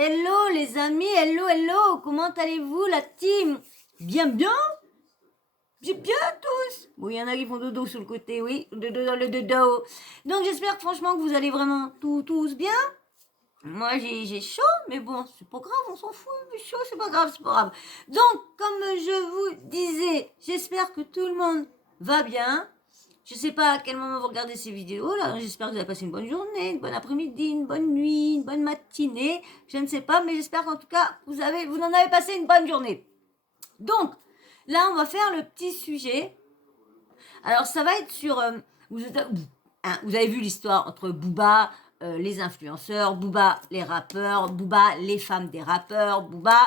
Hello les amis, hello, comment allez-vous la team? Bien, bien tous. Bon, il y en a qui font dodo sur le côté, oui, dodo dans le dodo. Donc j'espère que franchement que vous allez vraiment tous bien. Moi j'ai chaud, mais bon, c'est pas grave, on s'en fout, mais chaud, c'est pas grave. Donc, comme je vous disais, j'espère que tout le monde va bien. Je sais pas à quel moment vous regardez ces vidéos là. J'espère que vous avez passé une bonne journée, une bonne après-midi, une bonne nuit, une bonne matinée. Je ne sais pas, mais j'espère qu'en tout cas vous en avez passé une bonne journée. Donc là, on va faire le petit sujet. Alors ça va être sur vous avez vu l'histoire entre Booba, les influenceurs, Booba les rappeurs, Booba les femmes des rappeurs. Booba,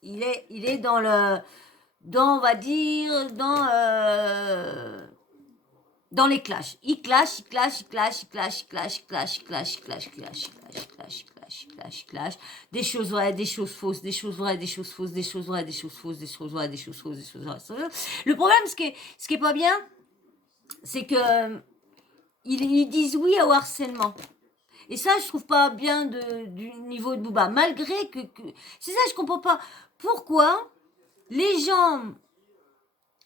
il est dans on va dire dans les clashs. Il clash. Des choses vraies, des choses fausses, des choses vraies, des choses fausses, des choses vraies, des choses fausses, des choses vraies, des choses fausses, des choses vraies. Le problème, ce qui est pas bien, c'est que ils disent oui au harcèlement. Et ça, je trouve pas bien du niveau de Booba. Malgré que c'est ça, je comprends pas. Pourquoi les gens...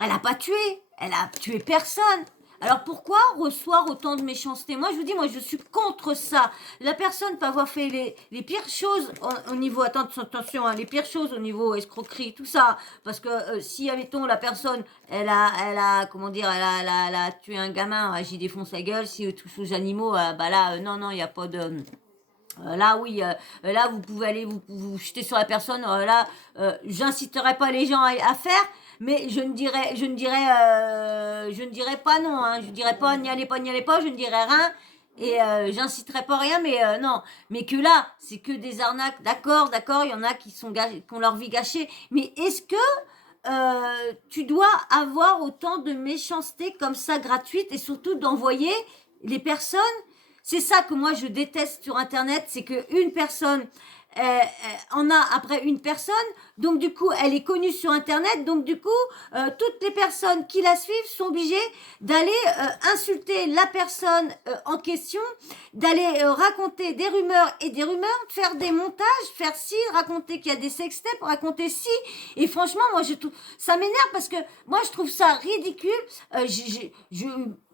Elle a pas tué. Elle a tué personne. Alors pourquoi recevoir autant de méchanceté? Moi, je vous dis, je suis contre ça. La personne peut avoir fait les pires choses au niveau, attention, hein, les pires choses au niveau escroquerie, tout ça. Parce que si, admettons, la personne, elle a, comment dire, elle a tué un gamin, j'y défonce la gueule. Si touche aux animaux, bah là, non, il n'y a pas de... là oui, là vous pouvez aller vous jeter sur la personne. Là, j'inciterai pas les gens à faire, mais je ne dirais pas non. Hein, je dirais pas n'y allez pas, je ne dirais rien et j'inciterai pas rien. Mais non, mais que là, c'est que des arnaques. D'accord, il y en a qui ont leur vie gâchée. Mais est-ce que tu dois avoir autant de méchanceté comme ça gratuite et surtout d'envoyer les personnes? C'est ça que moi je déteste sur Internet, c'est qu'une personne en a après une personne, donc du coup elle est connue sur Internet, donc du coup toutes les personnes qui la suivent sont obligées d'aller insulter la personne en question, d'aller raconter des rumeurs et des rumeurs, faire des montages, faire ci, raconter qu'il y a des sextapes, raconter ci, et franchement moi ça m'énerve parce que moi je trouve ça ridicule.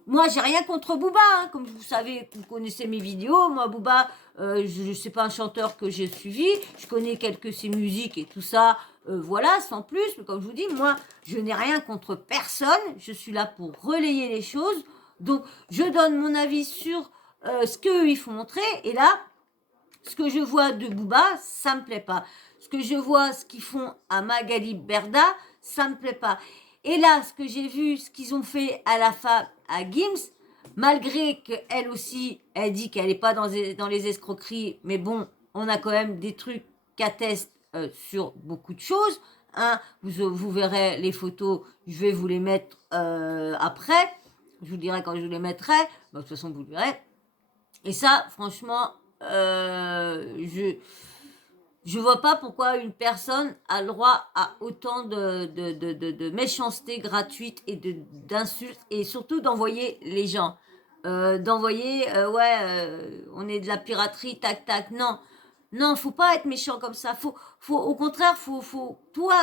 Moi, j'ai rien contre Booba, hein. Comme vous savez, vous connaissez mes vidéos. Moi, Booba, c'est pas un chanteur que j'ai suivi. Je connais quelques ses musiques et tout ça. Voilà, sans plus. Mais comme je vous dis, moi, je n'ai rien contre personne. Je suis là pour relayer les choses. Donc, je donne mon avis sur ce qu'eux, ils font montrer. Et là, ce que je vois de Booba, ça me plaît pas. Ce que je vois, ce qu'ils font à Magali Berda, ça me plaît pas. Et là, ce que j'ai vu, ce qu'ils ont fait à la femme, à Gims, malgré qu'elle aussi, elle dit qu'elle n'est pas dans les escroqueries, mais bon, on a quand même des trucs qu'attestent sur beaucoup de choses. Hein, vous verrez les photos, je vais vous les mettre après. Je vous dirai quand je vous les mettrai. De toute façon, vous le verrez. Et ça, franchement, je vois pas pourquoi une personne a le droit à autant de méchanceté gratuite et d'insultes et surtout d'envoyer les gens. D'envoyer, on est de la piraterie, tac, tac. Non, non, faut pas être méchant comme ça. Au contraire, toi,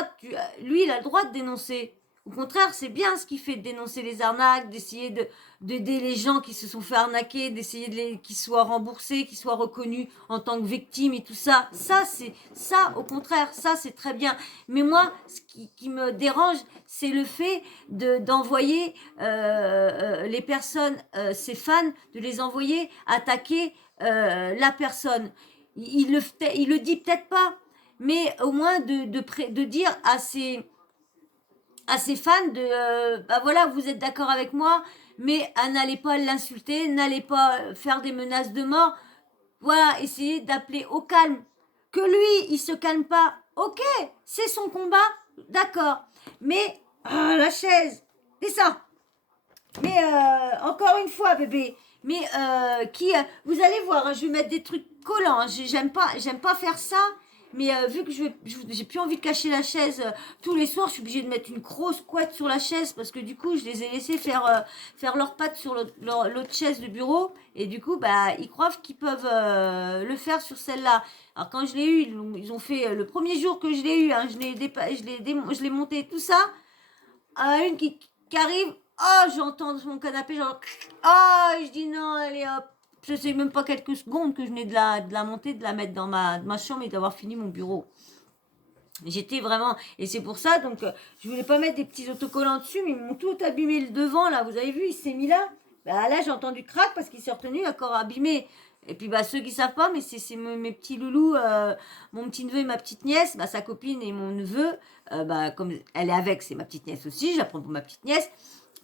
lui, il a le droit de dénoncer. Au contraire, c'est bien ce qu'il fait de dénoncer les arnaques, d'essayer d'aider les gens qui se sont fait arnaquer, d'essayer qu'ils soient remboursés, qu'ils soient reconnus en tant que victimes et tout ça. Ça, au contraire, ça, c'est très bien. Mais moi, ce qui me dérange, c'est le fait d'envoyer les personnes, ces fans, de les envoyer attaquer la personne. Il le dit peut-être pas, mais au moins de dire à ses fans bah voilà, vous êtes d'accord avec moi, mais n'allez pas l'insulter, n'allez pas faire des menaces de mort. Voilà, essayez d'appeler au calme. Que lui, il se calme pas. Ok, c'est son combat, d'accord. Mais la chaise, c'est ça. Mais encore une fois, bébé. Mais vous allez voir, hein, je vais mettre des trucs collants. Hein, j'aime pas faire ça. Mais vu que j'ai plus envie de cacher la chaise tous les soirs, je suis obligée de mettre une grosse couette sur la chaise parce que du coup, je les ai laissés faire leurs pattes sur l'autre chaise de bureau. Et du coup, bah, ils croient qu'ils peuvent le faire sur celle-là. Alors quand je l'ai eu, ils ont fait le premier jour que je l'ai eu, hein, je l'ai monté tout ça. Une qui arrive, oh, j'entends mon canapé, genre, oh, et je dis non, allez hop. Ça c'est même pas quelques secondes que je venais de la monter, de la mettre dans ma chambre et d'avoir fini mon bureau. J'étais vraiment, et c'est pour ça, donc je voulais pas mettre des petits autocollants dessus, mais ils m'ont tout abîmé le devant, là, vous avez vu, il s'est mis là. Bah là, j'ai entendu crack parce qu'il s'est retenu, encore abîmé. Et puis bah ceux qui savent pas, mais c'est mes petits loulous, mon petit neveu et ma petite nièce, bah sa copine et mon neveu, bah comme elle est avec, c'est ma petite nièce aussi, j'apprends pour ma petite nièce.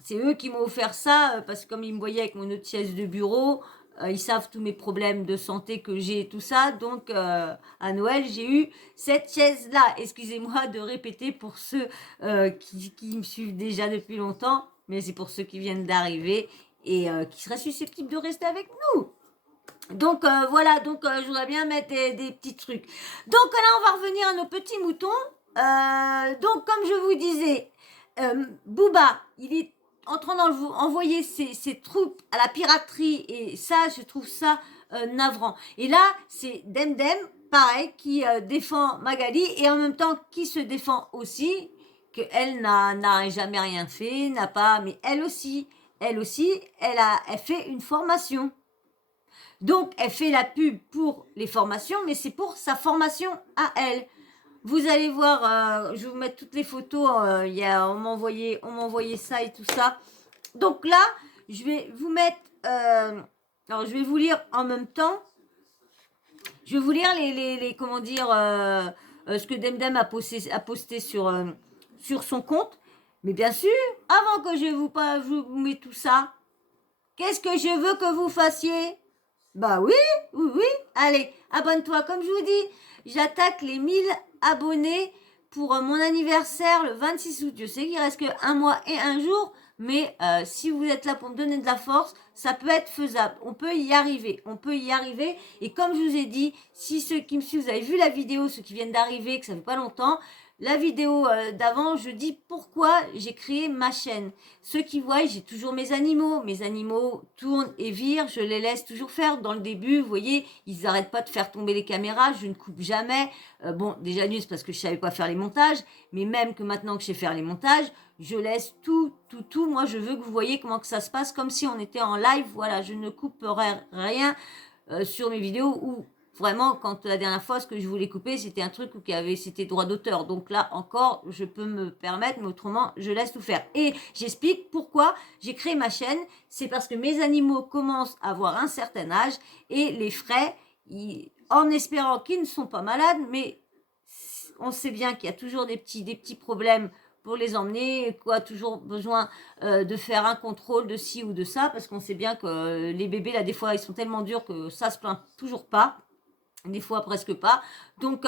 C'est eux qui m'ont offert ça parce que comme ils me voyaient avec mon autre chaise de bureau, ils savent tous mes problèmes de santé que j'ai et tout ça. Donc à Noël, j'ai eu cette chaise-là. Excusez-moi de répéter pour ceux qui me suivent déjà depuis longtemps, mais c'est pour ceux qui viennent d'arriver et qui seraient susceptibles de rester avec nous. Donc voilà, donc je voudrais bien mettre des petits trucs. Donc là, on va revenir à nos petits moutons. Donc comme je vous disais, Booba, il est en train d'envoyer ses troupes à la piraterie et ça, je trouve ça navrant. Et là, c'est Demdem, pareil, qui défend Magali et en même temps qui se défend aussi, qu'elle n'a jamais rien fait, n'a pas, mais elle aussi, elle fait une formation. Donc, elle fait la pub pour les formations, mais c'est pour sa formation à elle. Vous allez voir, je vais vous mettre toutes les photos. On m'a envoyé ça et tout ça. Donc là, je vais vous mettre. Alors, je vais vous lire en même temps. Je vais vous lire les comment dire, ce que Demdem a posté sur son compte. Mais bien sûr, avant que je vous mette tout ça, qu'est-ce que je veux que vous fassiez? Bah oui, oui, oui. Allez, abonne-toi. Comme je vous dis, j'attaque les 1000 abonnés pour mon anniversaire le 26 août. Je sais qu'il reste que un mois et un jour, mais si vous êtes là pour me donner de la force, ça peut être faisable. On peut y arriver. On peut y arriver. Et comme je vous ai dit, si ceux qui me suivent, vous avez vu la vidéo, ceux qui viennent d'arriver, que ça fait pas longtemps, la vidéo d'avant, je dis pourquoi j'ai créé ma chaîne. Ceux qui voient, j'ai toujours mes animaux tournent et virent, je les laisse toujours faire. Dans le début, vous voyez, ils n'arrêtent pas de faire tomber les caméras, je ne coupe jamais. Bon, déjà d'une, c'est parce que je savais pas faire les montages, mais même que maintenant que je sais faire les montages, je laisse tout. Moi, je veux que vous voyez comment que ça se passe, comme si on était en live. Voilà, je ne couperai rien sur mes vidéos ou vraiment, quand la dernière fois, ce que je voulais couper, c'était un truc c'était droit d'auteur. Donc là, encore, je peux me permettre, mais autrement, je laisse tout faire. Et j'explique pourquoi j'ai créé ma chaîne. C'est parce que mes animaux commencent à avoir un certain âge et les frais, en espérant qu'ils ne sont pas malades, mais on sait bien qu'il y a toujours des petits problèmes pour les emmener, quoi, toujours besoin de faire un contrôle de ci ou de ça, parce qu'on sait bien que les bébés, là, des fois, ils sont tellement durs que ça se plaint toujours pas. Des fois presque pas. Donc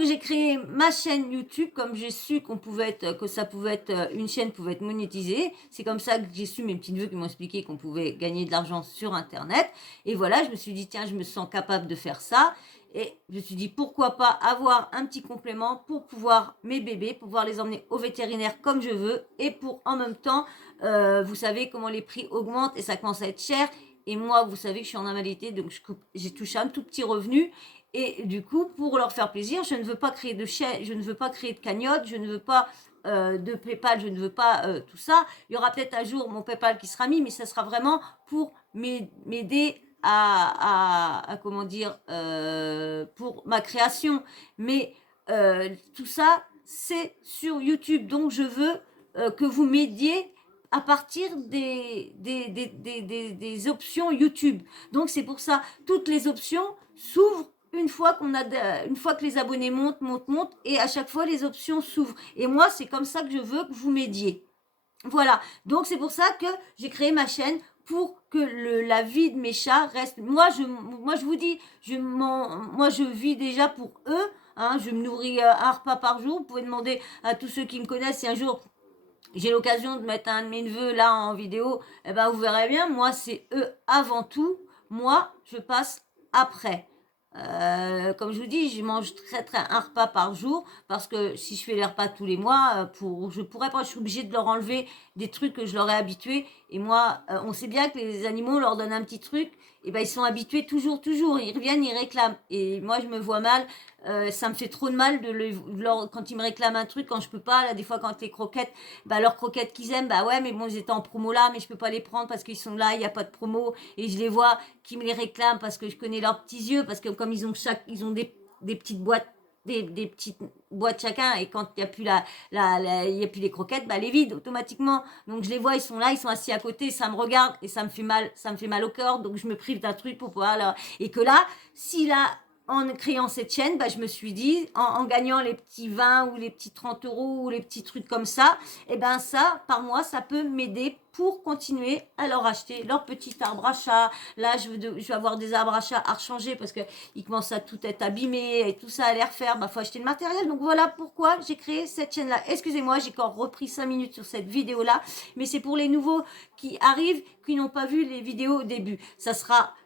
j'ai créé ma chaîne YouTube comme j'ai su que ça pouvait être une chaîne pouvait être monétisée. C'est comme ça que j'ai su, mes petits neveux qui m'ont expliqué qu'on pouvait gagner de l'argent sur internet. Et voilà, je me suis dit tiens, je me sens capable de faire ça. Et je me suis dit pourquoi pas avoir un petit complément pour pouvoir mes bébés, pouvoir les emmener au vétérinaire comme je veux et pour en même temps, vous savez comment les prix augmentent et ça commence à être cher. Et moi, vous savez que je suis en invalidité, donc j'ai touché un tout petit revenu. Et du coup, pour leur faire plaisir, je ne veux pas créer de chaîne, je ne veux pas créer de cagnotte, je ne veux pas de PayPal, je ne veux pas tout ça. Il y aura peut-être un jour mon PayPal qui sera mis, mais ça sera vraiment pour m'aider à comment dire, pour ma création. Mais tout ça, c'est sur YouTube. Donc, je veux que vous m'aidiez à partir des options YouTube. Donc c'est pour ça, toutes les options s'ouvrent une fois une fois que les abonnés montent, et à chaque fois les options s'ouvrent. Et moi, c'est comme ça que je veux que vous m'aidiez. Voilà. Donc c'est pour ça que j'ai créé ma chaîne pour que la vie de mes chats reste. Moi, je vous dis, moi, je vis déjà pour eux. Hein, je me nourris un repas par jour. Vous pouvez demander à tous ceux qui me connaissent si un jour j'ai l'occasion de mettre un de mes neveux là en vidéo, eh ben vous verrez bien, moi c'est eux avant tout, moi je passe après. Comme je vous dis, je mange un repas par jour parce que si je fais les repas tous les mois, je pourrais pas, je suis obligée de leur enlever des trucs que je leur ai habitués. Et moi, on sait bien que les animaux, on leur donne un petit truc, et ben ils sont habitués toujours, toujours. Ils reviennent, ils réclament. Et moi, je me vois mal. Ça me fait trop de mal quand ils me réclament un truc, quand je peux pas. Là, des fois, quand les croquettes, bah leurs croquettes qu'ils aiment, bah ouais, mais bon, ils étaient en promo là, mais je peux pas les prendre parce qu'ils sont là, il y a pas de promo. Et je les vois qui me les réclament parce que je connais leurs petits yeux, parce que comme ils ont des petites boîtes, des petites boîtes chacun, et quand il n'y a plus il y a plus les croquettes, bah les vides automatiquement. Donc je les vois, ils sont là, ils sont assis à côté, ça me regarde et ça me fait mal au cœur, donc je me prive d'un truc pour pouvoir leur... Et que là, si là, en créant cette chaîne, bah, je me suis dit, en gagnant les petits 20 ou les petits 30 euros ou les petits trucs comme ça, et ben ça, par mois, ça peut m'aider pour continuer à leur acheter leur petit arbre à chat. Là, je vais avoir des arbres à chat à rechanger parce qu'ils commencent à tout être abîmés et tout ça à les refaire. Bah, faut acheter le matériel. Donc voilà pourquoi j'ai créé cette chaîne-là. Excusez-moi, j'ai encore repris 5 minutes sur cette vidéo-là, mais c'est pour les nouveaux qui arrivent, qui n'ont pas vu les vidéos au début.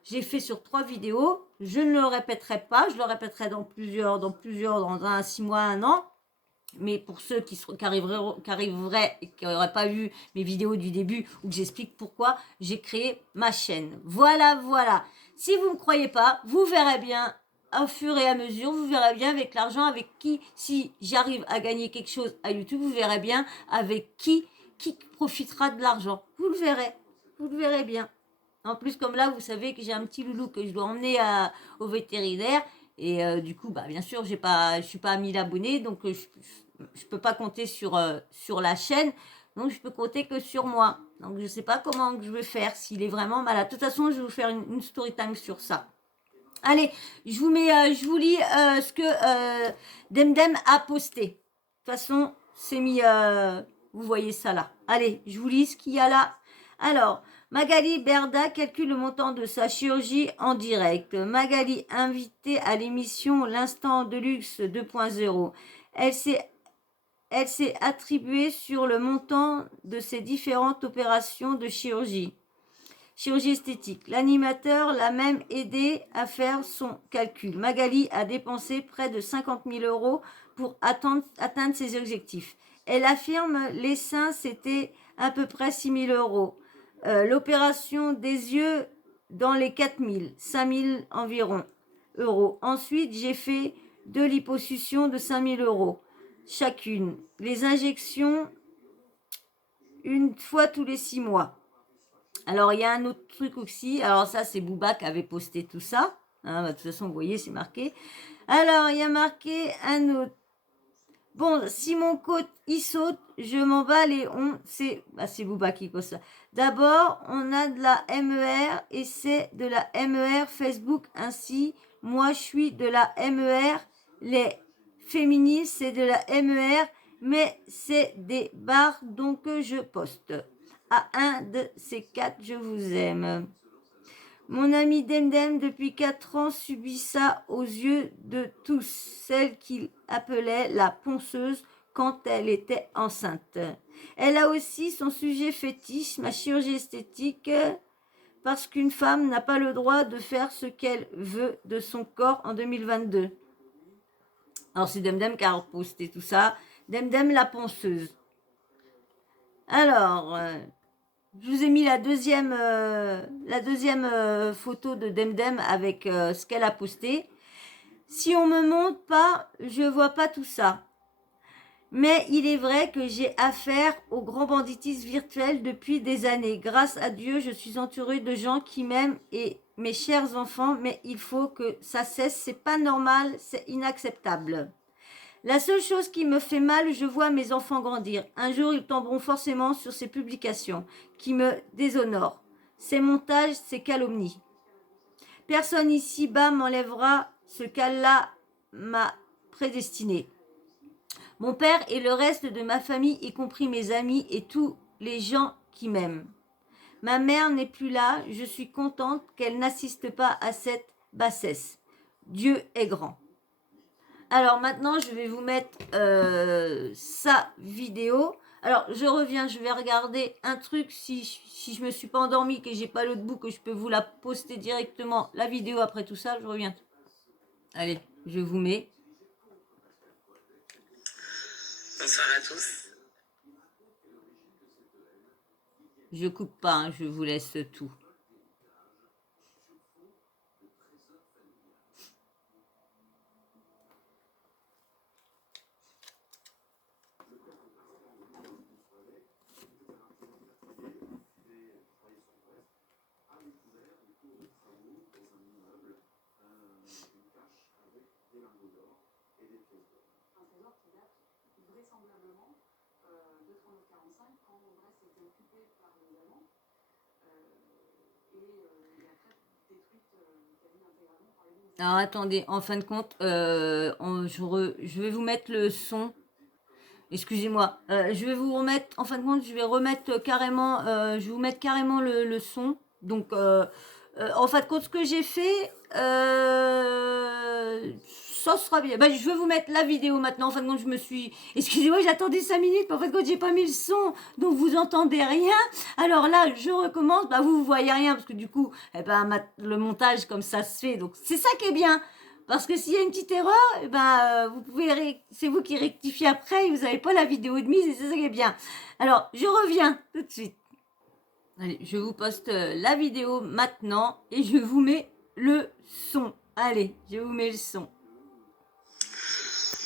J'ai fait sur 3 vidéos. Je ne le répéterai pas. Je le répéterai dans dans un 6 mois, un an. Mais pour ceux qui arriveraient et qui n'auraient pas vu mes vidéos du début où j'explique pourquoi j'ai créé ma chaîne. Voilà, voilà. Si vous ne me croyez pas, vous verrez bien au fur et à mesure, vous verrez bien avec l'argent, avec qui, si j'arrive à gagner quelque chose à YouTube, vous verrez bien avec qui profitera de l'argent. Vous le verrez bien. En plus, comme là, vous savez que j'ai un petit loulou que je dois emmener au vétérinaire. Et du coup, bah, bien sûr, je suis pas 1000 abonnés, donc je peux pas compter sur la chaîne. Donc, je peux compter que sur moi. Donc, je sais pas comment je vais faire, s'il est vraiment malade. De toute façon, je vais vous faire une story time sur ça. Allez, je vous lis ce que Demdem a posté. De toute façon, c'est mis, vous voyez ça là. Allez, je vous lis ce qu'il y a là. Alors, Magali Berda calcule le montant de sa chirurgie en direct. Magali, invitée à l'émission L'Instant de Luxe 2.0. Elle s'est attribuée sur le montant de ses différentes opérations de chirurgie. Chirurgie esthétique. L'animateur l'a même aidé à faire son calcul. Magali a dépensé près de 50 000 euros pour atteindre ses objectifs. Elle affirme les seins, c'était à peu près 6 000 euros. L'opération des yeux dans les 4 000, 5 000 environ euros. Ensuite, j'ai fait 2 liposuctions de 5 000 euros chacune. Les injections, une fois tous les 6 mois. Alors, il y a un autre truc aussi. Alors, ça, c'est Booba qui avait posté tout ça. Hein, bah, de toute façon, vous voyez, c'est marqué. Alors, il y a marqué un autre. Bon, si mon côte, il saute, je m'en bats les ondes. C'est Booba qui pose ça. D'abord, on a de la MER et c'est de la MER Facebook ainsi. Moi, je suis de la MER. Les féministes, c'est de la MER, mais c'est des barres donc je poste. À un de ces 4, je vous aime. Mon ami Demdem, depuis 4 ans, subit ça aux yeux de tous, celle qu'il appelait la ponceuse quand elle était enceinte. Elle a aussi son sujet fétiche, ma chirurgie esthétique, parce qu'une femme n'a pas le droit de faire ce qu'elle veut de son corps en 2022. Alors c'est Demdem qui a reposté tout ça. Demdem la ponceuse. Alors... je vous ai mis la deuxième photo de Demdem avec ce qu'elle a posté. Si on me montre pas, je vois pas tout ça. Mais il est vrai que j'ai affaire au grand banditisme virtuel depuis des années. Grâce à Dieu, je suis entourée de gens qui m'aiment et mes chers enfants, mais il faut que ça cesse. C'est pas normal, c'est inacceptable. La seule chose qui me fait mal, je vois mes enfants grandir. Un jour, ils tomberont forcément sur ces publications qui me déshonorent. Ces montages, ces calomnies. Personne ici-bas m'enlèvera ce qu'Allah m'a prédestiné. Mon père et le reste de ma famille, y compris mes amis et tous les gens qui m'aiment. Ma mère n'est plus là, je suis contente qu'elle n'assiste pas à cette bassesse. Dieu est grand. Alors maintenant, je vais vous mettre sa vidéo. Alors, je reviens, je vais regarder un truc. Si je ne me suis pas endormie, que j'ai pas l'autre bout, que je peux vous la poster directement, la vidéo après tout ça, je reviens. Allez, je vous mets. Bonsoir à tous. Je coupe pas, hein, je vous laisse tout. Alors attendez, en fin de compte, je vais vous mettre le son. Excusez-moi, je vais vous remettre, en fin de compte, je vais remettre carrément, je vais vous mettre carrément le son. Donc, en fin de compte, ce que j'ai fait, ça sera bien. Bah, je vais vous mettre la vidéo maintenant. En fin de compte, je me suis... Excusez-moi, j'attendais 5 minutes, mais en fin de compte, j'ai pas mis le son, donc vous entendez rien. Alors là, je recommence. Bah, vous voyez rien, parce que du coup, eh ben, le montage, comme ça se fait. Donc, c'est ça qui est bien. Parce que s'il y a une petite erreur, eh ben, vous pouvez c'est vous qui rectifiez après, vous n'avez pas la vidéo de mise et c'est ça qui est bien. Alors, je reviens tout de suite. Allez, je vous poste la vidéo maintenant et je vous mets le son. Allez, je vous mets le son.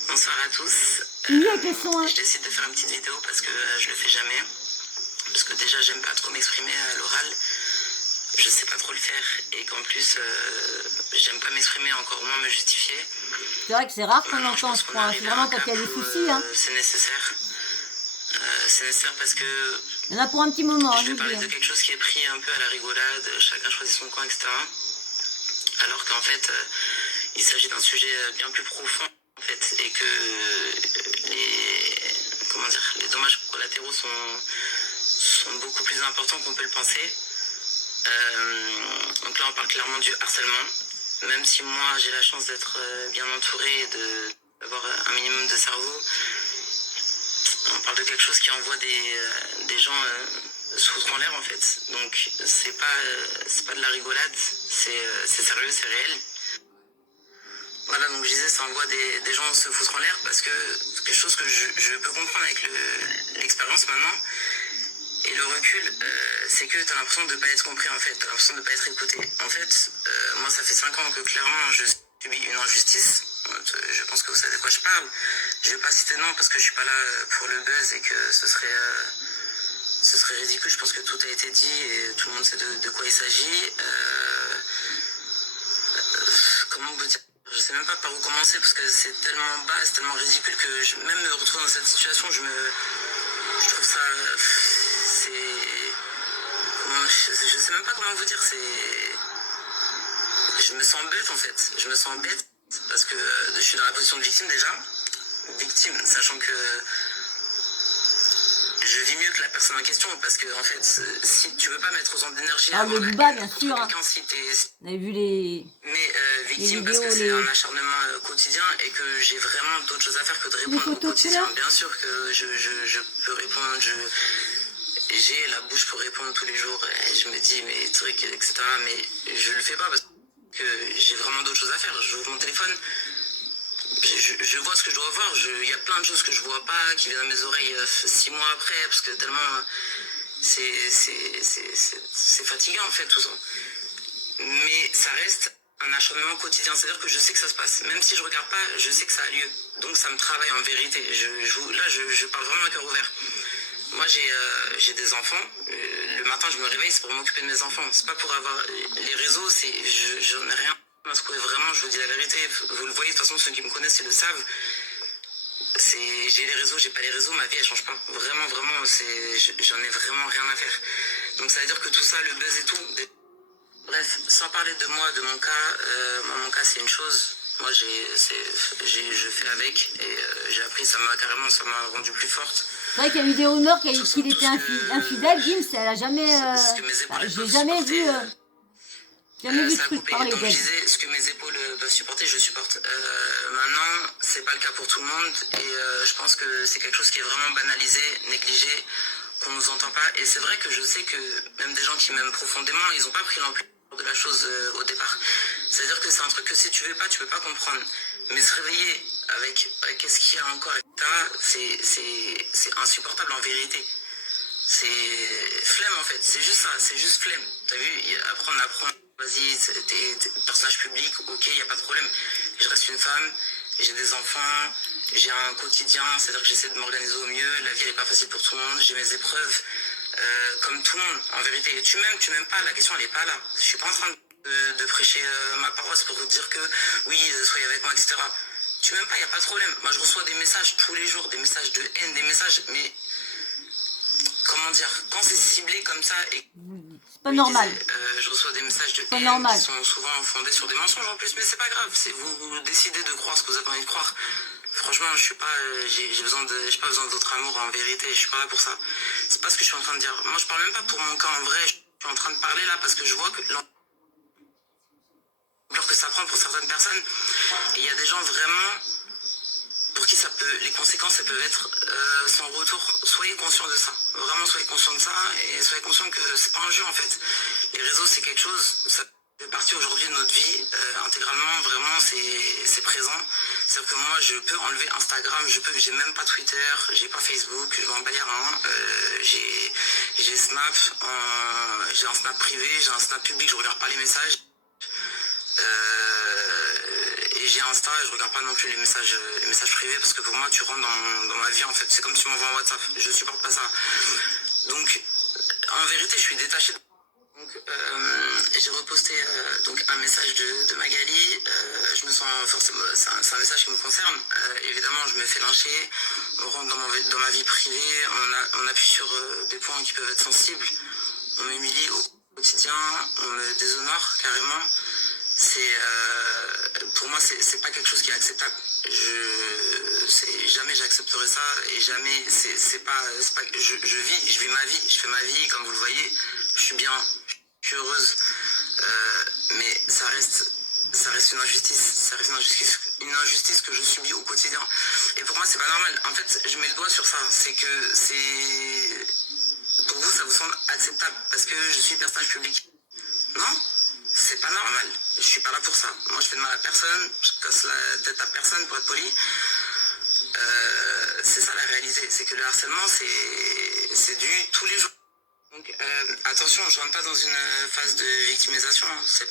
Bonsoir à tous. Oui, avec le son, hein. Je décide de faire une petite vidéo parce que je le fais jamais. Parce que déjà, j'aime pas trop m'exprimer à l'oral. Je sais pas trop le faire. Et qu'en plus, j'aime pas m'exprimer, encore moins me justifier. C'est vrai que c'est rare qu'on entend, je crois. C'est vraiment quand il y a des soucis, hein. C'est nécessaire. C'est nécessaire parce que il y en a pour un petit moment. Je vais parler de quelque chose qui est pris un peu à la rigolade, chacun choisit son coin, etc. Alors qu'en fait, il s'agit d'un sujet bien plus profond, en fait, et que les dommages collatéraux sont beaucoup plus importants qu'on peut le penser. Donc là, on parle clairement du harcèlement. Même si moi, j'ai la chance d'être bien entouré et d'avoir un minimum de cerveau, on parle de quelque chose qui envoie des gens se foutre en l'air, en fait. Donc c'est pas de la rigolade, c'est sérieux, c'est réel. Voilà, donc je disais, ça envoie des gens se foutre en l'air parce que quelque chose que je peux comprendre avec l'expérience maintenant et le recul, c'est que t'as l'impression de ne pas être compris, en fait, t'as l'impression de ne pas être écouté. En fait, moi ça fait 5 ans que clairement je subis une injustice. Je pense que vous savez de quoi je parle. Je vais pas citer non parce que je suis pas là pour le buzz et que ce serait ridicule. Je pense que tout a été dit et tout le monde sait de quoi il s'agit. Comment vous dire? Je sais même pas par où commencer parce que c'est tellement bas, c'est tellement ridicule que même me retrouver dans cette situation, je trouve ça... Je sais même pas comment vous dire, je me sens bête en fait. Je me sens bête parce que je suis dans la position de victime déjà. Victime, sachant que je vis mieux que la personne en question parce que en fait, si tu veux pas mettre autant d'énergie à le bas, bien sûr. Vous avez vu les... Mais victime parce que c'est un acharnement quotidien et que j'ai vraiment d'autres choses à faire que de répondre au quotidien. Bien sûr que je peux répondre, j'ai la bouche pour répondre tous les jours et je me dis mes trucs, etc. Mais je le fais pas parce que j'ai vraiment d'autres choses à faire. J'ouvre mon téléphone, je vois ce que je dois voir. Il y a plein de choses que je vois pas qui viennent à mes oreilles 6 mois après parce que tellement c'est fatigant en fait tout ça. Mais ça reste un acharnement quotidien, c'est-à-dire que je sais que ça se passe. Même si je regarde pas, je sais que ça a lieu. Donc ça me travaille en vérité. Je parle vraiment à cœur ouvert. Moi j'ai des enfants. Le matin je me réveille, c'est pour m'occuper de mes enfants. C'est pas pour avoir les réseaux, j'en ai rien à secouer vraiment, je vous dis la vérité. Vous le voyez, de toute façon ceux qui me connaissent, ils le savent. J'ai les réseaux, j'ai pas les réseaux, ma vie elle change pas. Vraiment, j'en ai vraiment rien à faire. Donc ça veut dire que tout ça, le buzz et tout... Bref, sans parler de moi, de mon cas, mon cas c'est une chose. Moi je fais avec et j'ai appris, ça m'a rendu plus forte. C'est vrai qu'il y a eu des rumeurs qu'il était infidèle, Gims, elle a jamais... j'ai jamais vu... jamais vu de truc parler d'elle. Donc je disais, ce que mes épaules peuvent supporter, je supporte. Maintenant, c'est pas le cas pour tout le monde et je pense que c'est quelque chose qui est vraiment banalisé, négligé, qu'on nous entend pas. Et c'est vrai que je sais que même des gens qui m'aiment profondément, ils ont pas pris l'ampleur de la chose au départ. C'est-à-dire que c'est un truc que si tu peux pas comprendre. Mais se réveiller avec qu'est-ce qu'il y a encore, etc., c'est insupportable en vérité. C'est flemme en fait, c'est juste ça, c'est juste flemme. T'as vu, après on apprend, vas-y, t'es personnage public, ok, y a pas de problème. Je reste une femme, j'ai des enfants, j'ai un quotidien, c'est-à-dire que j'essaie de m'organiser au mieux, la vie elle est pas facile pour tout le monde, j'ai mes épreuves, comme tout le monde, en vérité. Tu m'aimes pas, la question elle est pas là. Je suis pas en train de prêcher ma paroisse pour vous dire que oui, soyez avec moi, etc. Tu m'aimes pas, y a pas de problème. Moi je reçois des messages tous les jours, des messages de haine, des messages, mais comment dire, quand c'est ciblé comme ça et C'est pas normal. je reçois des messages de Pas haine normal. qui sont souvent fondés sur des mensonges en plus, mais c'est pas grave, c'est vous décidez de croire ce que vous avez envie de croire. Franchement, je suis pas, j'ai pas besoin d'autre amour en vérité, je suis pas là pour ça. C'est pas ce que je suis en train de dire. Moi, je parle même pas pour mon cas en vrai, je suis en train de parler là parce que je vois que l'ampleur que ça prend pour certaines personnes, et il y a des gens vraiment pour qui les conséquences elles peuvent être sans retour. Soyez conscient de ça. Vraiment, soyez conscient de ça et soyez conscient que c'est pas un jeu en fait. Les réseaux, c'est quelque chose, ça fait partie aujourd'hui de notre vie intégralement. Vraiment, c'est présent. C'est-à-dire que moi, je peux enlever Instagram, j'ai même pas Twitter, j'ai pas Facebook, je vais en bannir un. J'ai Snap, j'ai un Snap privé, j'ai un Snap public, je regarde pas les messages. Et j'ai Insta, je regarde pas non plus les messages privés parce que pour moi tu rentres dans ma vie en fait. C'est comme si tu m'envoies un WhatsApp, je supporte pas ça. Donc en vérité je suis détaché. Donc j'ai reposté donc un message de Magali. Je me sens forcément, c'est un message qui me concerne. Évidemment je me fais lyncher, on rentre dans ma vie privée, on appuie sur des points qui peuvent être sensibles, on m'humilie au quotidien, on me déshonore carrément. Pour moi c'est pas quelque chose qui est acceptable. Jamais j'accepterai ça et jamais c'est pas je vis ma vie, je fais ma vie comme vous le voyez, je suis bien, je suis heureuse, mais ça reste une injustice que je subis au quotidien. Et pour moi c'est pas normal. En fait je mets le doigt sur ça, c'est que pour vous ça vous semble acceptable parce que je suis personnage public. Non, c'est pas normal. Je suis pas là pour ça. Moi, je fais de mal à personne. Je casse la tête à personne pour être poli. C'est ça la réalité. C'est que le harcèlement, c'est dû tous les jours. Donc, attention, je rentre pas dans une phase de victimisation. C'est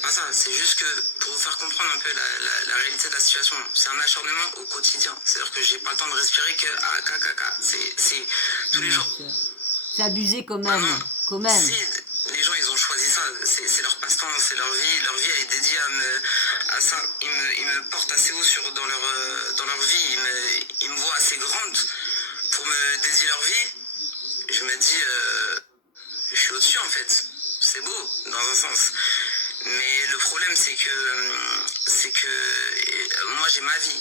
pas ça. C'est juste que pour vous faire comprendre un peu la réalité de la situation, c'est un acharnement au quotidien. C'est-à-dire que j'ai pas le temps de respirer que à caca. C'est tous les jours. C'est abusé quand même. Quand même. Si, les gens ils ont choisi ça, c'est leur passe-temps, c'est leur vie elle est dédiée à ça. Ils me portent assez haut dans leur vie, ils me voient assez grande pour me dédier leur vie. Je me dis, je suis au-dessus en fait. C'est beau dans un sens. Mais le problème c'est que moi j'ai ma vie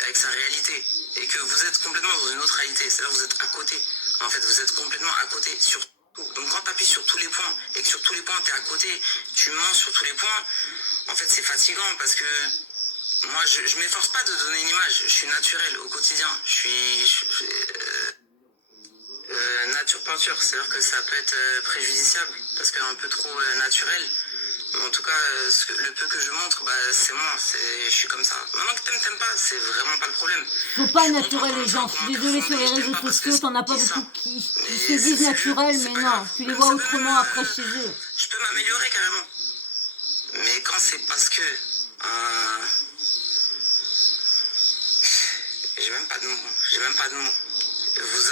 avec sa réalité et que vous êtes complètement dans une autre réalité, c'est-à-dire que vous êtes à côté. En fait, vous êtes complètement à côté sur tout. Donc quand tu appuies sur tous les points et que sur tous les points tu es à côté, tu mens sur tous les points, en fait c'est fatigant parce que moi je m'efforce pas de donner une image, je suis naturel au quotidien, je suis nature peinture, c'est-à-dire que ça peut être préjudiciable parce que un peu trop naturel. En tout cas, le peu que je montre, c'est moi, je suis comme ça. Maintenant que t'aimes pas, c'est vraiment pas le problème. Faut pas naturer les gens, je suis désolée sur les réseaux sociaux, t'en as pas beaucoup qui se disent naturels, mais non, tu les vois autrement après chez eux. Je peux m'améliorer carrément. Mais quand c'est parce que... j'ai même pas de mots. Vous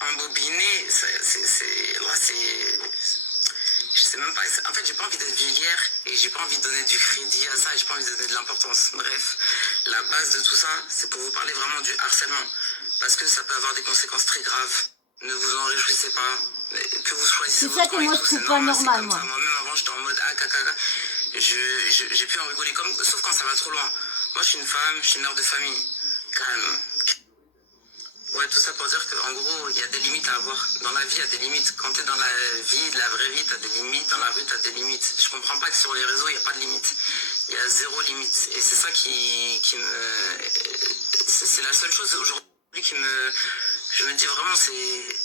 embobiner, là c'est... Je sais même pas. En fait, j'ai pas envie d'être vulgaire et j'ai pas envie de donner du crédit à ça et j'ai pas envie de donner de l'importance. Bref, la base de tout ça, c'est pour vous parler vraiment du harcèlement. Parce que ça peut avoir des conséquences très graves. Ne vous en réjouissez pas. Que vous choisissez votre camp. C'est ça que moi je trouve pas normal, moi. Moi-même avant, j'étais en mode caca. J'ai pu en rigoler sauf quand ça va trop loin. Moi, je suis une femme, je suis une mère de famille. Calme. Ouais, tout ça pour dire qu'en gros, il y a des limites à avoir. Dans la vie, il y a des limites. Quand tu es dans la vie, la vraie vie, tu as des limites. Dans la rue, tu as des limites. Je comprends pas que sur les réseaux, il n'y a pas de limite. Il y a zéro limite. Et c'est ça qui me... C'est la seule chose aujourd'hui qui me... Je me dis vraiment, c'est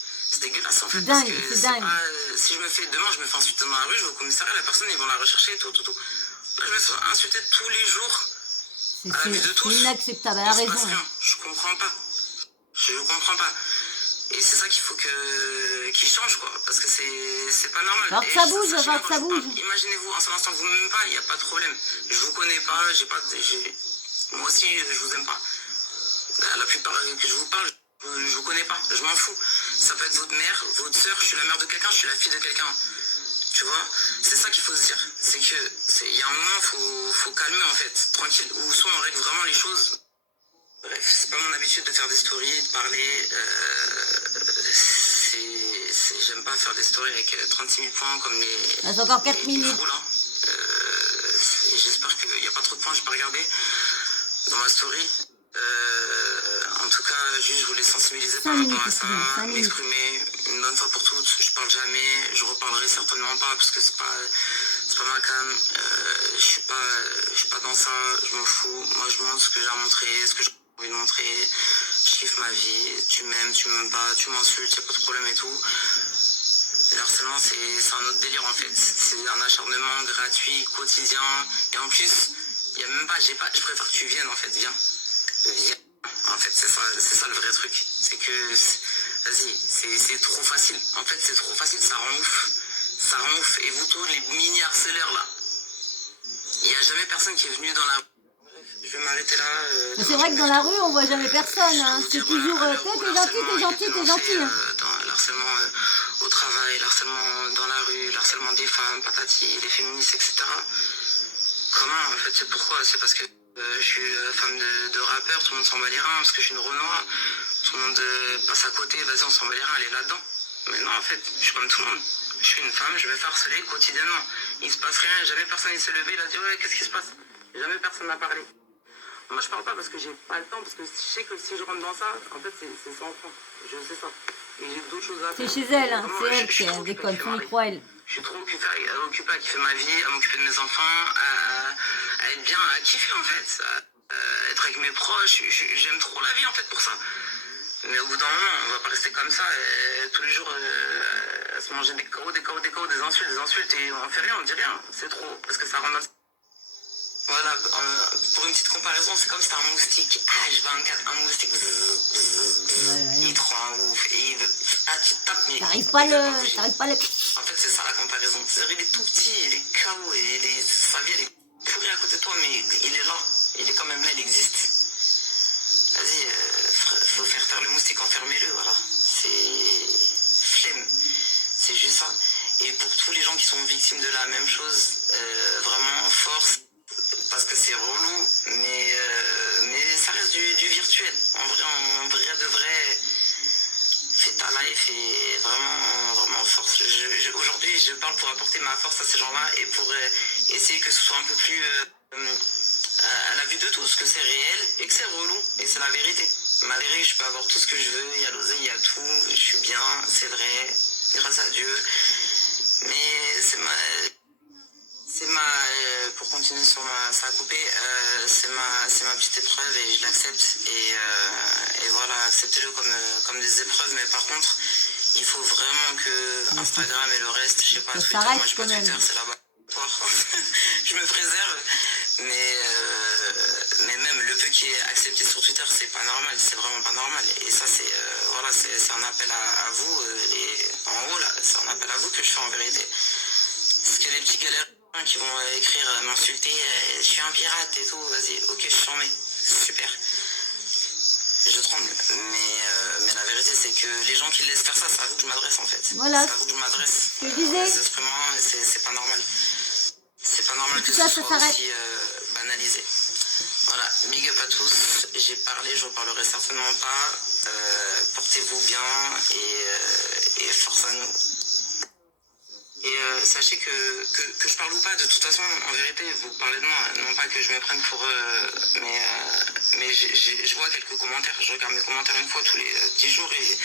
dégueulasse en fait. C'est dingue. Si demain, je me fais insulter dans la rue, je vais au commissariat, la personne, ils vont la rechercher et tout. Là, je me sens insultée tous les jours C'est à la vue de c'est tous. inacceptable. Elle Il a se passe raison. rien. Je comprends pas. Je comprends pas. Et c'est ça qu'il faut qu'il change, quoi. Parce que c'est pas normal. Alors que Et ça bouge, sachez alors bien, que quand ça je vous parle, bouge. imaginez-vous, en cet instant, vous m'aimez pas, il n'y a pas de problème. Je vous connais pas, moi aussi, je vous aime pas. La plupart que je vous parle, je vous connais pas, je m'en fous. Ça peut être votre mère, votre soeur, je suis la mère de quelqu'un, je suis la fille de quelqu'un. Tu vois, c'est ça qu'il faut se dire. C'est que, il y a un moment, faut calmer en fait, tranquille. Ou soit on règle vraiment les choses. Bref, c'est pas mon habitude de faire des stories, de parler. J'aime pas faire des stories avec 36 000 points comme Il reste encore 4 les minutes. fous là. J'espère qu'il n'y a pas trop de points, je peux regarder dans ma story. En tout cas, juste je voulais sensibiliser 5 par minutes, rapport à ça, excusez-moi, 5 minutes. m'exprimer une bonne fois pour toutes. Je parle jamais, je reparlerai certainement pas parce que c'est pas ma cam. Je suis pas dans ça, je m'en fous. Moi, je montre ce que j'ai à montrer, ce que j'ai envie de montrer. Je kiffe ma vie. Tu m'aimes pas, tu m'insultes, y a pas de problème et tout. Le harcèlement, c'est un autre délire en fait. C'est un acharnement gratuit, quotidien. Et en plus, il y a même pas, je préfère que tu viennes en fait, viens. Viens. En fait, c'est ça le vrai truc. C'est que, vas-y, c'est trop facile. En fait, c'est trop facile, ça rend ouf. Ça rend ouf. Et vous tous, les mini harceleurs là, il n'y a jamais personne qui est venu dans la rue. Je vais m'arrêter là. Mais c'est vrai que dans la rue, on voit jamais personne. Hein. C'est toujours t'es gentil, t'es gentil. Hein. Dans l'harcèlement au travail, l'harcèlement dans la rue, l'harcèlement des femmes, patati, les féministes, etc. Comment en fait, c'est pourquoi? C'est parce que je suis femme de rappeur, tout le monde s'en bat les reins, parce que je suis une Renoir, tout le monde passe à côté, vas-y on s'en bat les reins, elle est là-dedans. Mais non en fait, je suis comme tout le monde. Je suis une femme, je vais faire harceler quotidiennement. Il se passe rien, jamais personne ne s'est levé, il a dit ouais qu'est-ce qui se passe? Jamais personne n'a parlé. Moi, je parle pas parce que j'ai pas le temps, parce que je sais que si je rentre dans ça, en fait, c'est sans fin. Je sais ça. Et j'ai d'autres choses à C'est faire. chez elle, hein. Vraiment, C'est elle je suis qui trop occupée à déconne. kiffer Son ma vie. micro, elle. Je suis trop occupée à kiffer ma vie, à m'occuper de mes enfants, à être bien, à kiffer en fait, à être avec mes proches. J'aime trop la vie en fait pour ça. Mais au bout d'un moment, on va pas rester comme ça, tous les jours, à se manger des carreaux, des insultes, et on fait rien, on dit rien. C'est trop, parce que ça rend notre... Voilà, pour une petite comparaison, c'est comme si c'était un moustique. H24, un moustique. Il te rend ouf. Et tu tapes, mais. T'arrives pas le. En fait, c'est ça la comparaison. C'est-à-dire, il est tout petit, il est KO, et sa vie, elle est pourrie à côté de toi, mais il est là. Il est quand même là, il existe. Vas-y, faut faire taire le moustique, enfermez-le, voilà. C'est flemme. C'est juste ça. Et pour tous les gens qui sont victimes de la même chose, vraiment, force. Parce que c'est relou, mais ça reste du virtuel. En vrai de vrai, fais ta life et vraiment force. Aujourd'hui, je parle pour apporter ma force à ces gens-là et pour essayer que ce soit un peu plus à la vue de tous, que c'est réel et que c'est relou. Et c'est la vérité. Malgré que je peux avoir tout ce que je veux, il y a l'oseille, il y a tout, je suis bien, c'est vrai, grâce à Dieu. Mais pour continuer sur ça a coupé, c'est ma petite épreuve et je l'accepte et voilà, acceptez-le comme des épreuves, mais par contre, il faut vraiment que Instagram et le reste, je sais pas, Twitter, moi je sais pas Twitter, c'est là-bas. Je me préserve, mais même le peu qui est accepté sur Twitter, c'est pas normal, c'est vraiment pas normal. Et ça, c'est voilà, c'est un appel à vous, en haut là, c'est un appel à vous que je fais en vérité. Parce que les petits galères qui vont écrire, m'insulter, je suis un pirate et tout, vas-y, ok, je t'en mets, super. Je tremble, mais la vérité c'est que les gens qui laissent faire ça, c'est à vous que je m'adresse en fait. Voilà. C'est à vous que je m'adresse. Je disais. Les êtres humains, c'est pas normal. C'est pas normal que ça, ce ça soit s'arrête. aussi banalisé. Voilà, big up à tous. J'ai parlé, je reparlerai certainement pas. Portez-vous bien et force à nous. Et sachez que je parle ou pas, de toute façon, en vérité, vous parlez de moi, non pas que je me prenne pour eux, mais je vois quelques commentaires, je regarde mes commentaires une fois tous les 10 jours et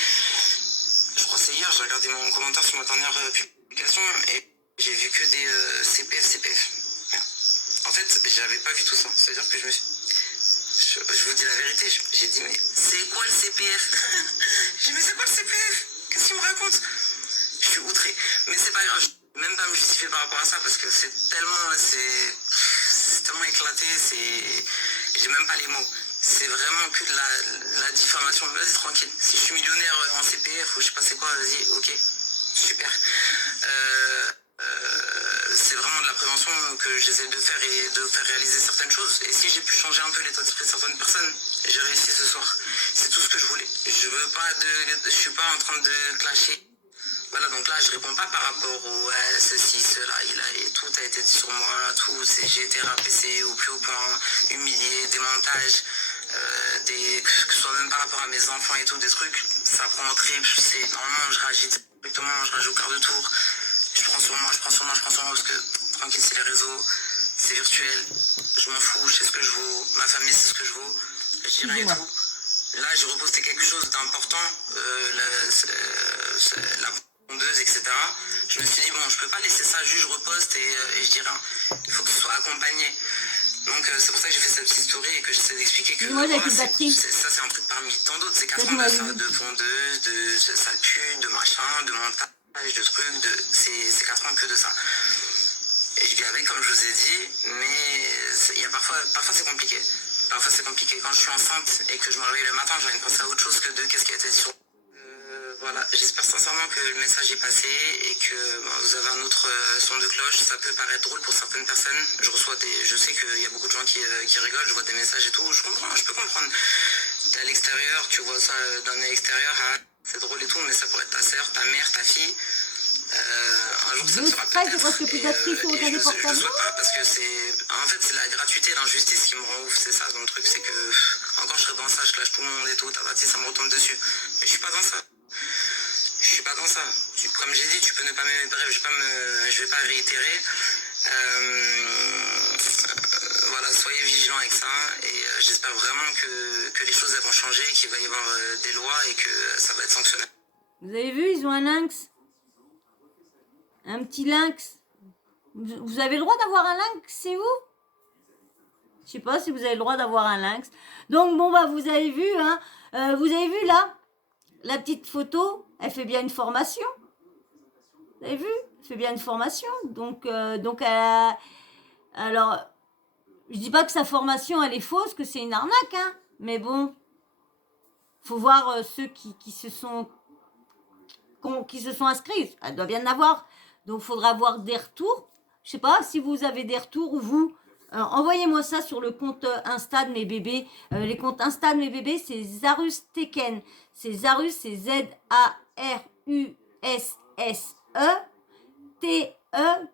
je crois que c'est hier, j'ai regardé mon commentaire sur ma dernière publication et j'ai vu que des CPF. En fait, j'avais pas vu tout ça, c'est-à-dire que je vous dis la vérité, j'ai dit mais c'est quoi le CPF? J'ai dit mais c'est quoi le CPF? Qu'est-ce qu'il me raconte? Je suis outré, mais c'est pas grave, je ne vais même pas me justifier par rapport à ça parce que c'est tellement, tellement éclaté, j'ai même pas les mots. C'est vraiment que de la diffamation. Vas-y, tranquille. Si je suis millionnaire en CPF ou je sais pas c'est quoi, vas-y, ok, super. C'est vraiment de la prévention que j'essaie de faire et de faire réaliser certaines choses. Et si j'ai pu changer un peu l'état d'esprit de certaines personnes, j'ai réussi ce soir. C'est tout ce que je voulais. Je suis pas en train de clasher. Voilà, donc là, je réponds pas par rapport au ceci, cela, et tout a été dit sur moi, j'ai été rabaissé au plus haut point, humilié, des montages, que ce soit même par rapport à mes enfants et tout, des trucs, ça prend en trip, normalement, je réagis directement, je réagis au quart de tour, je prends sur moi, parce que, tranquille, c'est les réseaux, c'est virtuel, je m'en fous, je sais ce que je vaux, ma famille sait ce que je vaux, je dis rien et tout. Là, j'ai reposté quelque chose d'important, la pondeuse, etc. Je me suis dit, bon, je peux pas laisser ça, juste je reposte et je dis rien. Il faut que ce soit accompagné. Donc, c'est pour ça que j'ai fait cette petite story et que j'essaie d'expliquer que moi, voilà, ça, c'est un truc parmi tant d'autres. C'est 4 ans de pondeuse, de sale pute, de machin, de montage, de trucs, c'est 4 ans que de ça. Et je vis avec, comme je vous ai dit, mais parfois c'est compliqué. Parfois c'est compliqué. Quand je suis enceinte et que je me réveille le matin, j'ai envie de penser à autre chose que de qu'est-ce qui a été dit sur voilà, j'espère sincèrement que le message est passé et que vous avez un autre son de cloche. Ça peut paraître drôle pour certaines personnes. Je sais qu'il y a beaucoup de gens qui rigolent, je vois des messages et tout. Je peux comprendre. T'es à l'extérieur, tu vois ça d'un œil extérieur, hein, c'est drôle et tout, mais ça pourrait être ta sœur, ta mère, ta fille. Un jour ça te sera peut-être. Je souhaite pas parce que c'est la gratuité et l'injustice qui me rend ouf, c'est ça dans le truc, c'est que encore je serais dans ça, je lâche tout le monde et tout, ça me retombe dessus. Mais je suis pas dans ça. Je suis pas dans ça. Comme j'ai dit, tu peux ne pas m'aimer. Bref, je vais pas réitérer. Voilà, soyez vigilants avec ça et j'espère vraiment que les choses vont changer, qu'il va y avoir des lois et que ça va être sanctionné. Vous avez vu, ils ont un lynx. Un petit lynx. Vous avez le droit d'avoir un lynx, c'est vous? Je sais pas si vous avez le droit d'avoir un lynx. Donc bon bah vous avez vu, hein. Vous avez vu là, la petite photo, elle fait bien une formation. Vous avez vu? Elle fait bien une formation. Donc elle a... Alors, je dis pas que sa formation elle est fausse, que c'est une arnaque, hein. Mais bon, faut voir ceux qui se sont inscrits. Elle doit bien en avoir. Donc il faudra avoir des retours. Je sais pas si vous avez des retours ou vous. Envoyez-moi ça sur le compte Insta de mes bébés. Les comptes Insta de mes bébés, c'est Zarus Teken. C'est Zarus, c'est Z-A-R-U-S-S-E T-E-K-E-N.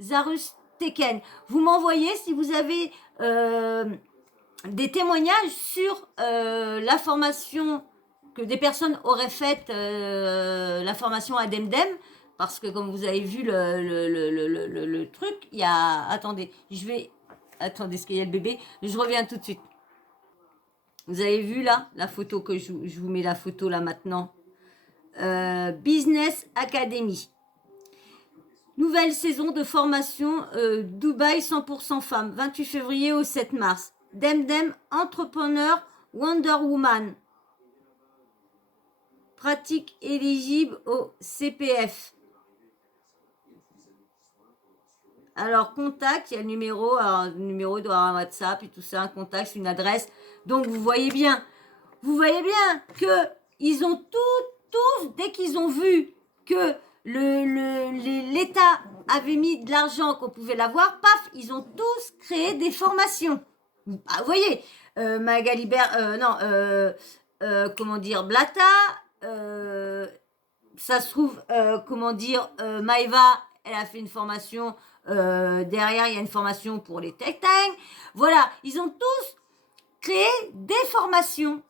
Zarus Teken. Vous m'envoyez si vous avez des témoignages sur la formation que des personnes auraient faite, la formation à Demdem. Parce que comme vous avez vu le truc, il y a... Attendez, attendez, est-ce qu'il y a le bébé? Je reviens tout de suite. Vous avez vu là, la photo que je vous mets la photo là maintenant. Business Academy. Nouvelle saison de formation Dubaï 100% femmes, 28 février au 7 mars. Demdem Entrepreneur Wonder Woman. Pratique éligible au CPF. Alors, contact, il y a le numéro. Alors, le numéro doit avoir un WhatsApp et tout ça, un contact, une adresse. Donc, vous voyez bien que ils ont tous, dès qu'ils ont vu que l'État avait mis de l'argent, qu'on pouvait l'avoir, paf, ils ont tous créé des formations. Ah, vous voyez, Magalibert, comment dire, Blata, ça se trouve, Maëva, elle a fait une formation. Derrière, il y a une formation pour les tech tanks. Voilà, ils ont tous créé des formations.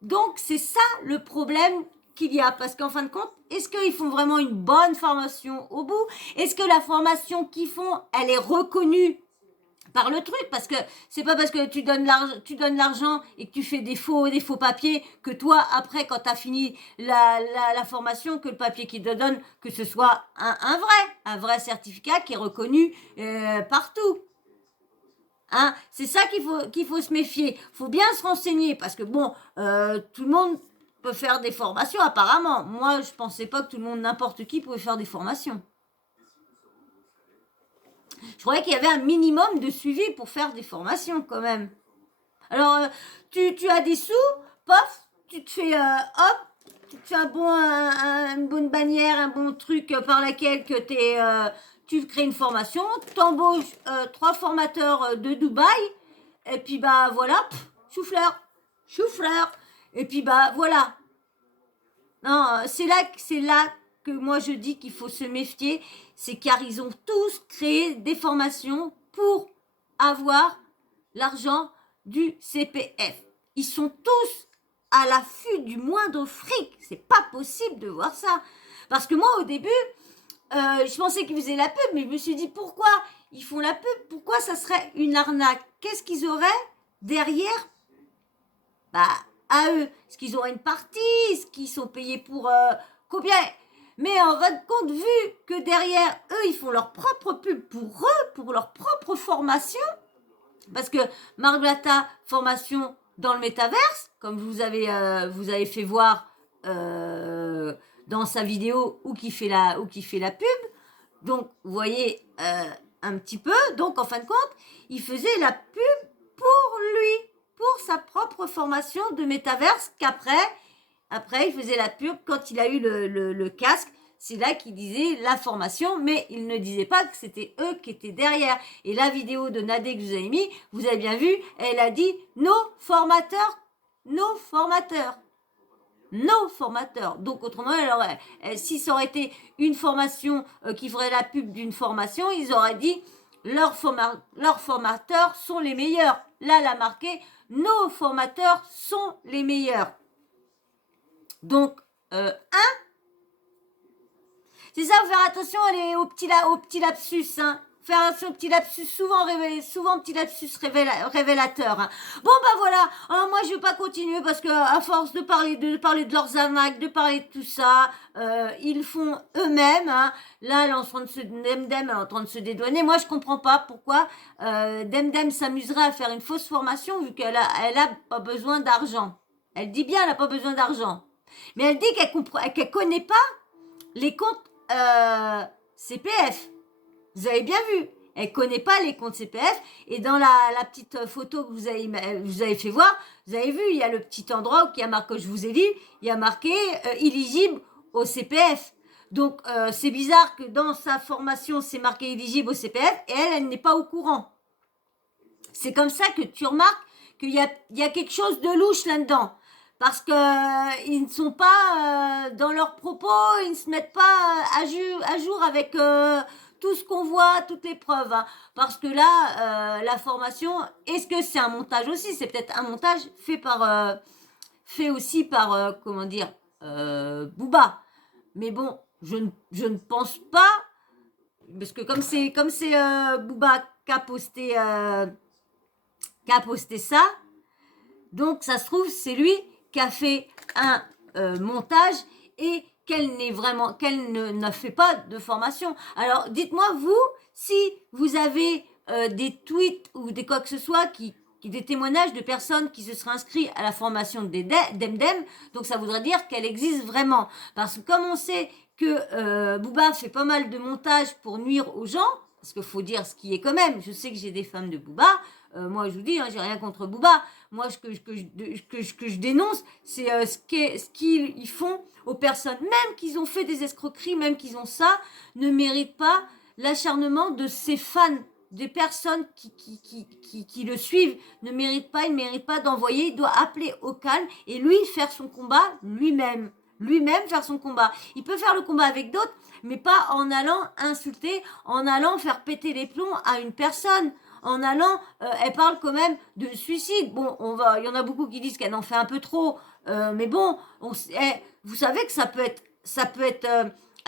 Donc, c'est ça le problème qu'il y a. Parce qu'en fin de compte, est-ce qu'ils font vraiment une bonne formation au bout? Est-ce que la formation qu'ils font, elle est reconnue par le truc? Parce que c'est pas parce que tu donnes l'argent et que tu fais des faux papiers que toi, après, quand tu as fini la formation, que le papier qu'ils te donnent, que ce soit un vrai certificat qui est reconnu partout. Hein, c'est ça qu'il faut se méfier. Faut bien se renseigner parce que bon, tout le monde peut faire des formations apparemment. Moi, je pensais pas que tout le monde, n'importe qui, pouvait faire des formations. Je croyais qu'il y avait un minimum de suivi pour faire des formations quand même. Alors, tu as des sous, pof, tu te fais, hop, tu te fais une bonne bannière, un bon truc par laquelle que tu crées une formation, t'embauches 3 formateurs de Dubaï, et puis bah voilà, chou-fleur, chou-fleur, et puis bah voilà. Non, c'est là que moi je dis qu'il faut se méfier, c'est car ils ont tous créé des formations pour avoir l'argent du CPF. Ils sont tous à l'affût du moindre fric. C'est pas possible de voir ça. Parce que moi, au début, je pensais qu'ils faisaient la pub, mais je me suis dit pourquoi ils font la pub? Pourquoi ça serait une arnaque? Qu'est-ce qu'ils auraient derrière? Bah, à eux. Est-ce qu'ils auraient une partie? Est-ce qu'ils sont payés pour combien? Mais en fin de compte, vu que derrière, eux, ils font leur propre pub pour eux, pour leur propre formation, parce que Margolata, formation dans le métaverse, comme vous avez fait voir dans sa vidéo où qui fait la pub. Donc, vous voyez un petit peu. Donc, en fin de compte, il faisait la pub pour lui, pour sa propre formation de métaverse qu'après, il faisait la pub quand il a eu le casque. C'est là qu'il disait la formation, mais il ne disait pas que c'était eux qui étaient derrière. Et la vidéo de Nadé que je vous avez mis, vous avez bien vu, elle a dit nos formateurs, nos formateurs. Nos formateurs. Donc, autrement, si ça aurait été une formation qui ferait la pub d'une formation, ils auraient dit leurs formateurs sont les meilleurs. Là, elle a marqué nos formateurs sont les meilleurs. Donc, c'est ça, faut faire attention aux petits lapsus, hein. Faire attention aux petits lapsus, souvent petit lapsus révélateur. Hein. Bon, bah voilà, moi je vais pas continuer parce que à force de parler de leurs arnaques, de parler de tout ça, ils font eux-mêmes. Hein. Là, elle est en train de Demdem est en train de se dédouaner. Moi, je comprends pas pourquoi Demdem s'amuserait à faire une fausse formation vu qu'elle a pas besoin d'argent. Elle dit bien, elle a pas besoin d'argent. Mais elle dit qu'elle connaît pas les comptes CPF. Vous avez bien vu. Elle connaît pas les comptes CPF. Et dans la petite photo que vous avez fait voir, vous avez vu, il y a le petit endroit où il y a marqué, je vous ai dit, il y a marqué éligible au CPF. Donc, c'est bizarre que dans sa formation, c'est marqué éligible au CPF et elle n'est pas au courant. C'est comme ça que tu remarques qu'il y a quelque chose de louche là-dedans. Parce que ils ne sont pas dans leurs propos, ils ne se mettent pas à jour avec tout ce qu'on voit, toutes les preuves. Hein. Parce que là, la formation, est-ce que c'est un montage aussi? C'est peut-être un montage fait aussi par comment dire, Booba. Mais bon, je ne pense pas, parce que comme c'est Booba qui a posté ça, donc ça se trouve c'est lui qui a fait un montage et qu'elle ne fait pas de formation. Alors dites-moi vous si vous avez des tweets ou des quoi que ce soit des témoignages de personnes qui se seraient inscrites à la formation des Demdem, donc ça voudrait dire qu'elle existe vraiment. Parce que comme on sait que Booba fait pas mal de montages pour nuire aux gens, parce qu'il faut dire ce qui est quand même, je sais que j'ai des fans de Booba, moi je vous dis, hein, j'ai rien contre Booba, moi ce que je dénonce, c'est ce qu'ils font aux personnes, même qu'ils ont fait des escroqueries, même qu'ils ont ça, ne méritent pas l'acharnement de ses fans, des personnes qui le suivent, il ne mérite pas d'envoyer, il doit appeler au calme et lui faire son combat lui-même faire son combat. Il peut faire le combat avec d'autres, mais pas en allant insulter, en allant faire péter les plombs à une personne. En allant, elle parle quand même de suicide. Bon, il y en a beaucoup qui disent qu'elle en fait un peu trop, mais bon, vous savez que ça peut être.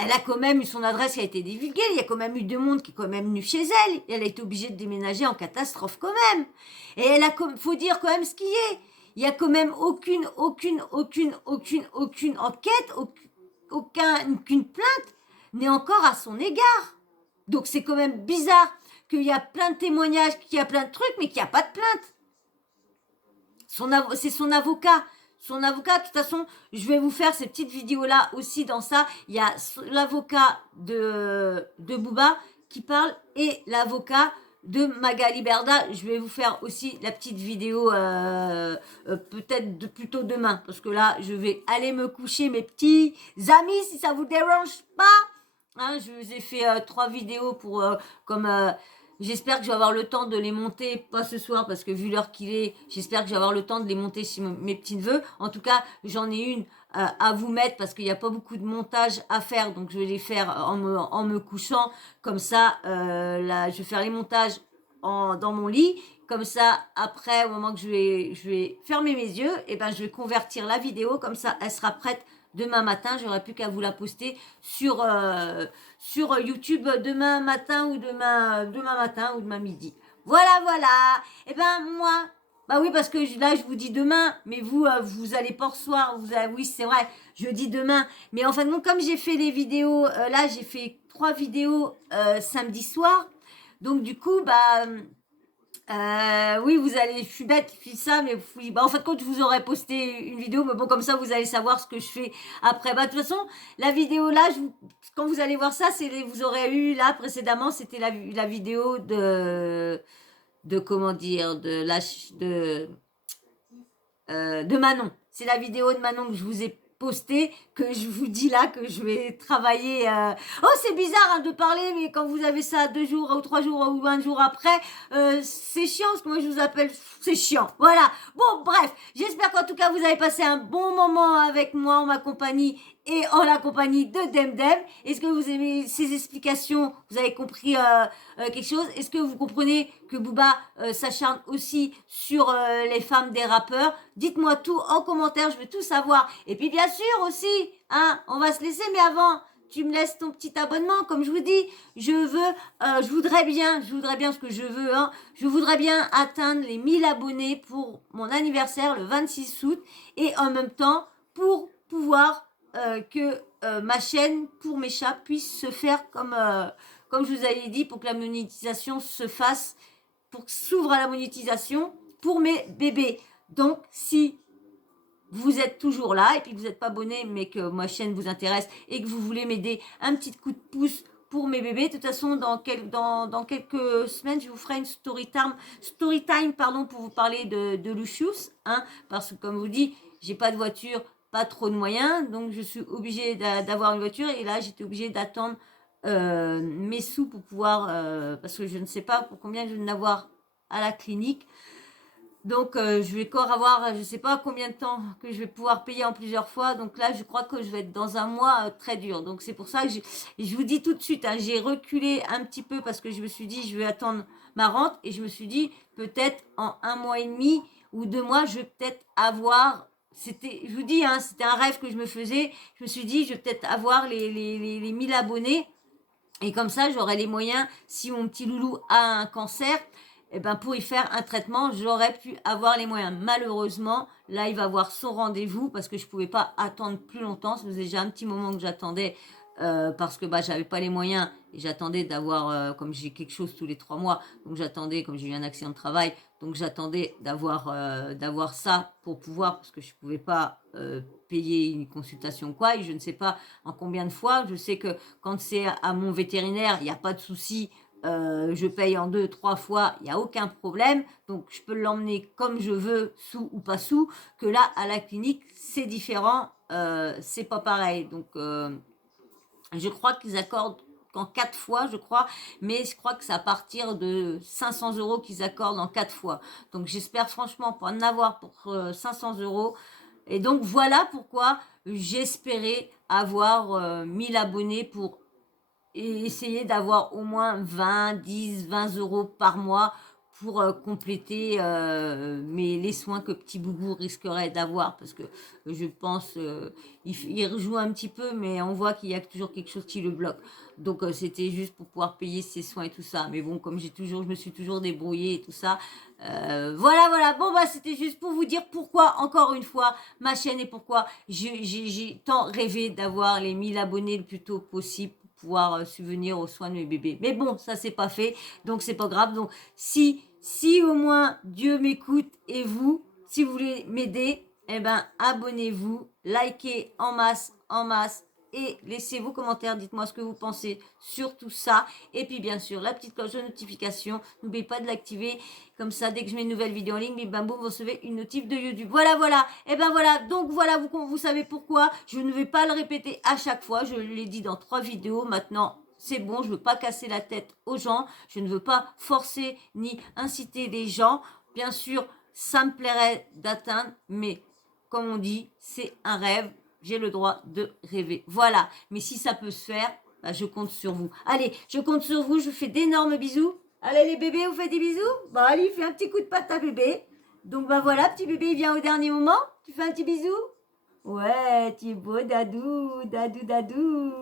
Elle a quand même eu son adresse qui a été divulguée. Il y a quand même eu deux mondes qui est quand même venu chez elle. Et elle a été obligée de déménager en catastrophe quand même. Et faut dire quand même ce qui est. Il y a quand même aucune enquête, aucune plainte n'est encore à son égard. Donc c'est quand même bizarre qu'il y a plein de témoignages, qu'il y a plein de trucs, mais qu'il n'y a pas de plainte. C'est son avocat. Son avocat, de toute façon, je vais vous faire ces petites vidéos-là aussi dans ça. Il y a l'avocat de Booba qui parle et l'avocat de Magali Berda. Je vais vous faire aussi la petite vidéo peut-être plutôt demain, parce que là, je vais aller me coucher, mes petits amis, si ça vous dérange pas. Hein, je vous ai fait 3 vidéos pour j'espère que je vais avoir le temps de les monter, pas ce soir parce que vu l'heure qu'il est, j'espère que je vais avoir le temps de les monter chez mes petits neveux. En tout cas, j'en ai une à vous mettre parce qu'il n'y a pas beaucoup de montage à faire, donc je vais les faire en me couchant. Comme ça, là, je vais faire les montages dans mon lit. Comme ça, après, au moment que je vais fermer mes yeux, et ben, je vais convertir la vidéo. Comme ça, elle sera prête demain matin. J'aurai plus qu'à vous la poster sur YouTube demain matin ou demain matin ou demain midi. Voilà. Et ben moi, bah oui, parce que là je vous dis demain, mais vous vous allez pas soir. Oui, c'est vrai, je dis demain. Mais en fin de compte, comme j'ai fait les vidéos, là j'ai fait 3 vidéos samedi soir. Donc du coup, bah oui, vous allez, je suis bête, je fais ça, mais en fait, quand je vous aurais posté une vidéo, mais bon, comme ça, vous allez savoir ce que je fais après. Bah, de toute façon, la vidéo là, quand vous allez voir ça, vous aurez eu là précédemment, c'était la vidéo de comment dire, de Manon. C'est la vidéo de Manon que je vous ai postée, que je vous dis là que je vais travailler. Oh, c'est bizarre hein, de parler, mais quand vous avez ça 2 jours ou 3 jours ou 1 jour après, c'est chiant, parce que moi je vous appelle, c'est chiant. Voilà. Bon, bref, j'espère qu'en tout cas vous avez passé un bon moment avec moi en ma compagnie et en la compagnie de Demdem. Est-ce que vous aimez ces explications? Vous avez compris quelque chose? Est-ce que vous comprenez que Booba s'acharne aussi sur les femmes des rappeurs? Dites-moi tout en commentaire, je veux tout savoir. Et puis bien sûr aussi, hein, on va se laisser, mais avant, tu me laisses ton petit abonnement, comme je vous dis. Je voudrais bien ce que je veux, hein, je voudrais bien atteindre les 1000 abonnés pour mon anniversaire le 26 août et en même temps pour pouvoir que ma chaîne pour mes chats puisse se faire comme je vous avais dit, pour que la monétisation se fasse, pour que s'ouvre à la monétisation pour mes bébés. Donc, si vous êtes toujours là et puis que vous n'êtes pas abonné mais que ma chaîne vous intéresse et que vous voulez m'aider, un petit coup de pouce pour mes bébés. De toute façon, dans quelques semaines, je vous ferai une story time pour vous parler de Lucius, hein, parce que comme je vous dis, j'ai pas de voiture, pas trop de moyens, donc je suis obligée d'avoir une voiture et là, j'étais obligée d'attendre mes sous pour pouvoir, parce que je ne sais pas pour combien je vais en avoir à la clinique. Donc, je vais encore avoir, je ne sais pas combien de temps que je vais pouvoir payer en plusieurs fois. Donc là, je crois que je vais être dans un mois très dur. Donc, c'est pour ça que je vous dis tout de suite, hein, j'ai reculé un petit peu parce que je me suis dit, je vais attendre ma rente. Et je me suis dit, peut-être en 1 mois et demi ou 2 mois, je vais peut-être avoir... je vous dis, hein, c'était un rêve que je me faisais. Je me suis dit, je vais peut-être avoir les 1000 abonnés. Et comme ça, j'aurai les moyens, si mon petit loulou a un cancer, eh ben pour y faire un traitement, j'aurais pu avoir les moyens. Malheureusement, là, il va avoir son rendez-vous parce que je ne pouvais pas attendre plus longtemps. Ça faisait déjà un petit moment que j'attendais parce que j'avais pas les moyens et j'attendais d'avoir, comme j'ai quelque chose tous les 3 mois, donc j'attendais, comme j'ai eu un accident de travail, donc j'attendais d'avoir ça pour pouvoir, parce que je ne pouvais pas payer une consultation quoi, et je ne sais pas en combien de fois. Je sais que quand c'est à mon vétérinaire, il n'y a pas de souci. Je paye en 2, 3 fois, il n'y a aucun problème. Donc, je peux l'emmener comme je veux, sous ou pas sous. Que là, à la clinique, c'est différent. C'est pas pareil. Donc, je crois qu'ils accordent qu'en 4 fois, je crois. Mais je crois que c'est à partir de 500 € qu'ils accordent en 4 fois. Donc, j'espère franchement pour en avoir pour 500 €. Et donc, voilà pourquoi j'espérais avoir 1000 abonnés pour et essayer d'avoir au moins 20 € par mois pour compléter les soins que petit boubou risquerait d'avoir, parce que je pense il rejoue un petit peu, mais on voit qu'il y a toujours quelque chose qui le bloque. Donc c'était juste pour pouvoir payer ses soins et tout ça. Mais bon, comme je me suis toujours débrouillée et tout ça. Voilà. Bon, c'était juste pour vous dire pourquoi, encore une fois, ma chaîne et pourquoi j'ai tant rêvé d'avoir les 1000 abonnés le plus tôt possible, pouvoir subvenir aux soins de mes bébés. Mais bon, ça c'est pas fait, donc c'est pas grave. Donc si au moins Dieu m'écoute et vous, si vous voulez m'aider, eh ben abonnez-vous, likez en masse, et laissez vos commentaires, dites-moi ce que vous pensez sur tout ça. Et puis bien sûr, la petite cloche de notification, n'oubliez pas de l'activer, comme ça dès que je mets une nouvelle vidéo en ligne, bim bam boum, vous recevez une notif de YouTube. Voilà, voilà, et ben voilà, donc voilà, vous savez pourquoi, je ne vais pas le répéter à chaque fois, je l'ai dit dans 3 vidéos, maintenant c'est bon, je ne veux pas casser la tête aux gens, je ne veux pas forcer ni inciter les gens, bien sûr, ça me plairait d'atteindre, mais comme on dit, c'est un rêve, j'ai le droit de rêver. Voilà, mais si ça peut se faire, bah, je compte sur vous. Allez, je compte sur vous, je vous fais d'énormes bisous. Allez les bébés, vous faites des bisous? Bah allez, fais un petit coup de patte à bébé. Donc bah voilà, petit bébé, il vient au dernier moment. Tu fais un petit bisou? Ouais, tu es beau, dadou, dadou, dadou.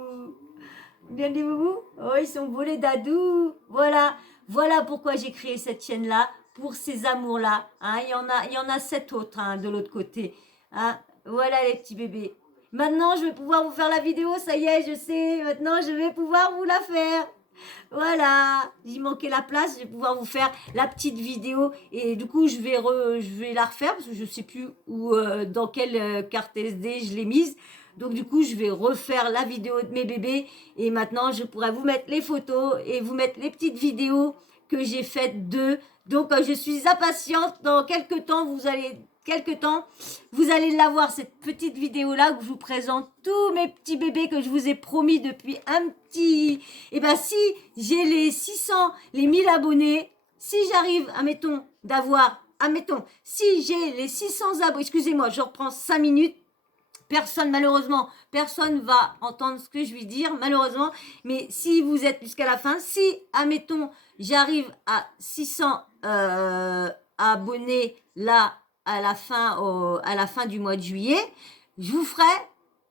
Bien dit boubou? Oh, ils sont beaux les dadous. Voilà, voilà pourquoi j'ai créé cette chaîne-là, pour ces amours-là. Hein, il y en a 7 autres hein, de l'autre côté. Hein, voilà les petits bébés. Maintenant, je vais pouvoir vous faire la vidéo, ça y est, je sais. Maintenant, je vais pouvoir vous la faire. Voilà, il manquait la place, je vais pouvoir vous faire la petite vidéo et du coup je vais la refaire parce que je sais plus où dans quelle carte SD je l'ai mise. Donc du coup je vais refaire la vidéo de mes bébés et maintenant je pourrai vous mettre les photos et vous mettre les petites vidéos que j'ai faites d'eux. Donc je suis impatiente, dans quelques temps vous allez l'avoir, cette petite vidéo-là où je vous présente tous mes petits bébés que je vous ai promis depuis un petit... Et ben si j'ai les 600, les 1000 abonnés, si j'arrive, si j'ai les 600 abonnés, excusez-moi, je reprends 5 minutes, malheureusement, personne va entendre ce que je vais dire, malheureusement, mais si vous êtes jusqu'à la fin, si, admettons, j'arrive à 600 abonnés là, à la fin du mois de juillet, je vous ferai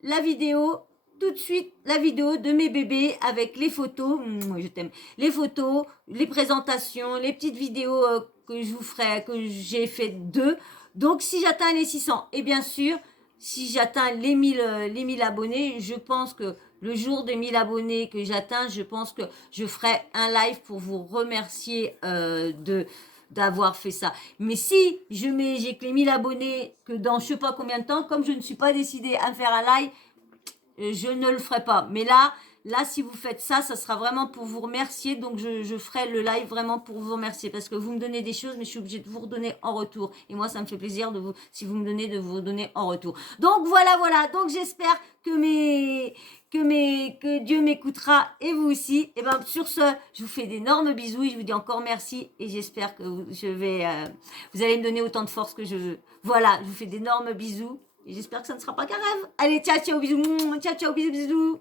la vidéo, tout de suite, la vidéo de mes bébés avec les photos, je t'aime, les photos, les présentations, les petites vidéos que je vous ferai, que j'ai fait d'eux. Donc, si j'atteins les 600, et bien sûr, si j'atteins les 1000 abonnés, je pense que le jour des 1000 abonnés que j'atteins, je pense que je ferai un live pour vous remercier d'avoir fait ça. Mais si j'ai que les 1000 abonnés, que dans je sais pas combien de temps, comme je ne suis pas décidée à faire un live, je ne le ferai pas. Mais là, si vous faites ça, ça sera vraiment pour vous remercier. Donc, je ferai le live vraiment pour vous remercier. Parce que vous me donnez des choses, mais je suis obligée de vous redonner en retour. Et moi, ça me fait plaisir si vous me donnez, de vous redonner en retour. Donc, voilà. Donc, j'espère que Dieu m'écoutera et vous aussi. Et bien, sur ce, je vous fais d'énormes bisous et je vous dis encore merci. Et j'espère que vous allez me donner autant de force que je veux. Voilà, je vous fais d'énormes bisous. Et j'espère que ça ne sera pas qu'un rêve. Allez, ciao, ciao, bisous. Ciao, ciao, bisous, bisous.